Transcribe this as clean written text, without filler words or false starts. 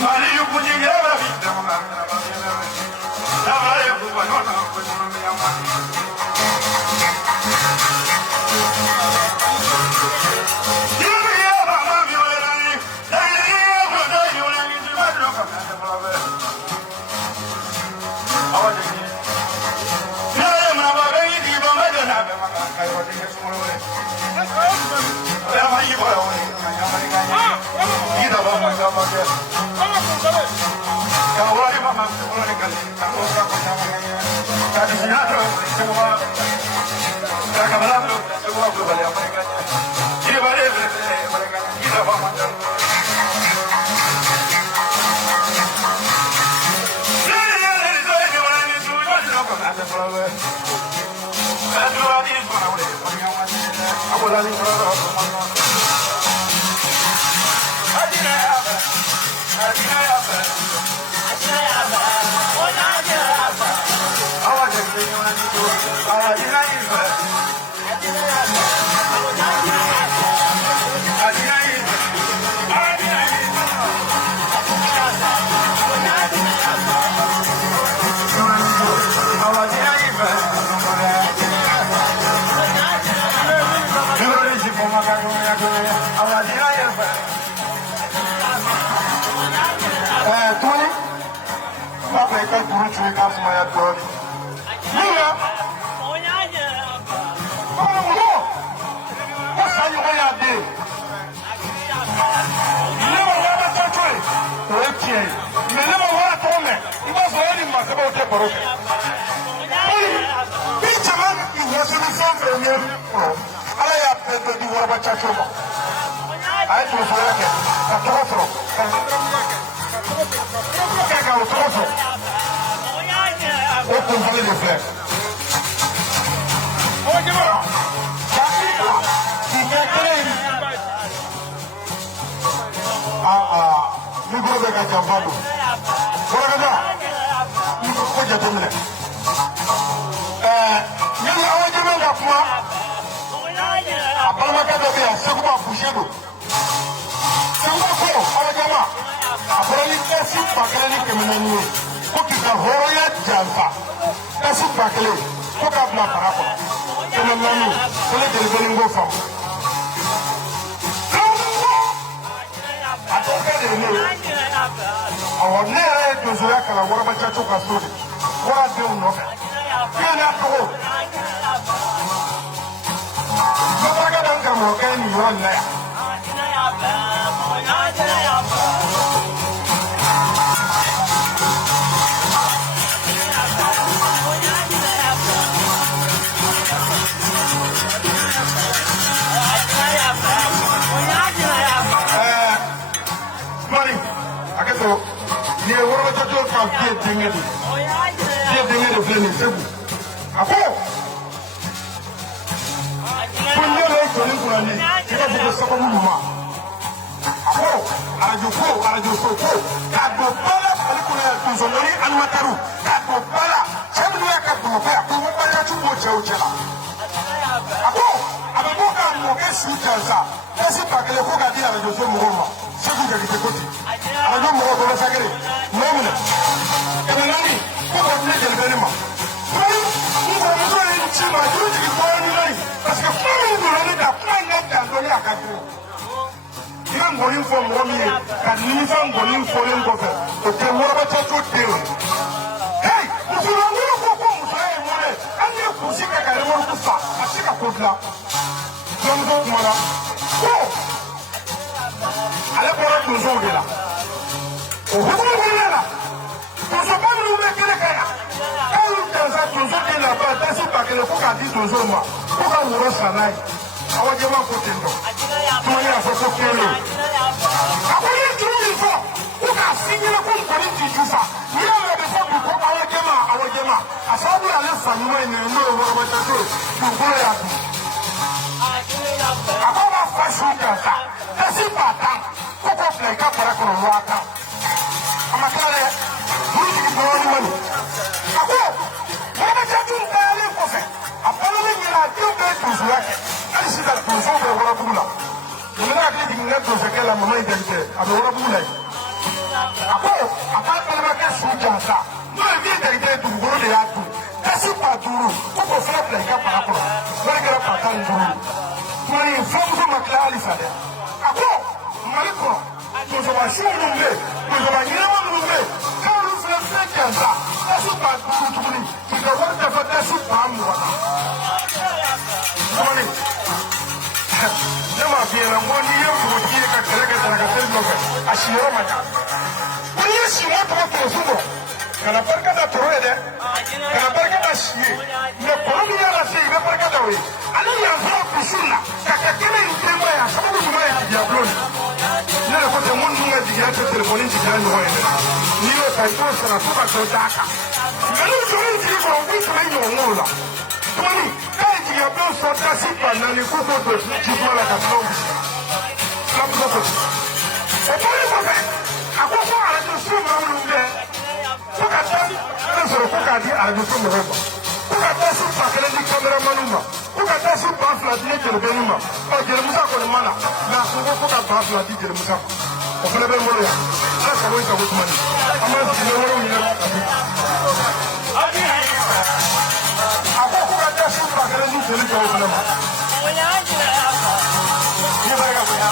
Mali, you put Nema biela ngoni yo kutie ka keleke tara ka telmo ka. Ashiro mata. Kuni shi moto ko sumo. Kana barka da toro de. Kana barka da shi. Ne komi ya la shi ne barka da we. Ali ya zo kusuna. Kaka kele ntemba ya sababu mwa ya diabloni. Ne ko te mun nunga diga te telefoni diga no hoye. Ni yo ta to sara to ka to daka. Ngalo to ni diga ko wi to ni yo ngola. Tony, kai diga bo so ta si pa na ni ko ko to ji ko la ka to. Stop stop. O pare ko be. Akoko ara to su ma mu nge. Ko ka ta na so ko ka di ara to mo ho. Ko ka ta su pa kele di camera manuma. Ko ka ta su pa fla di jere benuma. O jere musa ko ni mana. Na ko ka pa fla di jere musa. O fele be mo ya. Ala ka wo ka wo mani. Ama di ne wo ni na. Akoko ka ta su pa kele di jere ko ni mana. Ni ba ga ya.